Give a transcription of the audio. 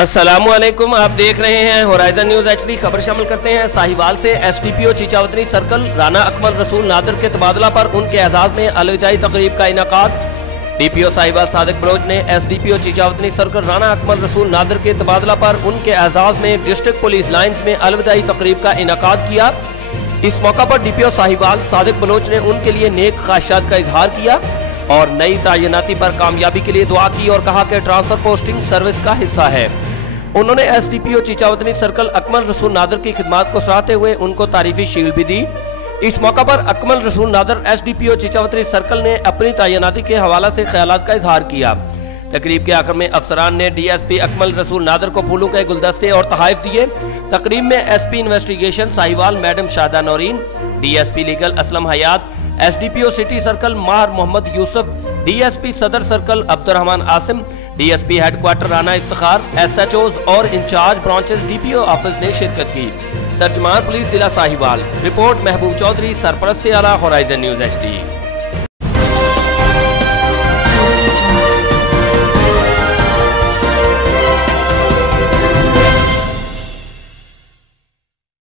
अस्सलामुअलैकुम, आप देख रहे हैं होराइजन न्यूज एचडी। खबर शामिल करते हैं। साहिवाल से एसडीपीओ चीचावतनी सर्कल राना अकमल रसूल नादर के तबादला पर उनके एजाज में अलविदाई तकरीब का इनेकाद। डीपीओ साहिवाल सादिक बलोच ने एसडीपीओ चीचावतनी सर्कल राना अकमल रसूल नादर के तबादला पर उनके एजाज में डिस्ट्रिक्ट पुलिस लाइन्स में अलविदाई तकरीब का इनेकाद किया। इस मौका पर डीपीओ साहिवाल सादिक बलोच ने उनके लिए नेक ख्वाहिशात का इजहार किया और नई तैनाती पर कामयाबी के लिए दुआ की और कहा कि ट्रांसफर पोस्टिंग सर्विस का हिस्सा है। उन्होंने एसडीपीओ चीचावतनी सर्कल अकमल रसूल नादर की खिदमत को सराहते हुए उनको तारीफी शील्ड भी दी। इस मौका पर अकमल रसूल नादर एसडीपीओ चीचावतनी सर्कल ने अपनी तैनाती के हवाले से ख्यालात का इजहार किया। तकरीब के आखिर में अफसरान ने डीएसपी अकमल रसूल नादर को फूलों के गुलदस्ते और तोहफे दिए। तकरीब में SP investigation Sahiwal madam Shada Naureen, DSP legal Aslam Hayat, SDPO city circle Mahar Muhammad Yusuf, DSP Sadar circle Abdurrahman Asim, DSP headquarter Rana Iftikhar, SHOs और इंचार्ज ब्रांचेस डीपीओ ऑफिस ने शिरकत की। तर्जमान पुलिस जिला साहिवाल। रिपोर्ट महबूब चौधरी, सरपरस्त आला, होराइजन न्यूज एचडी।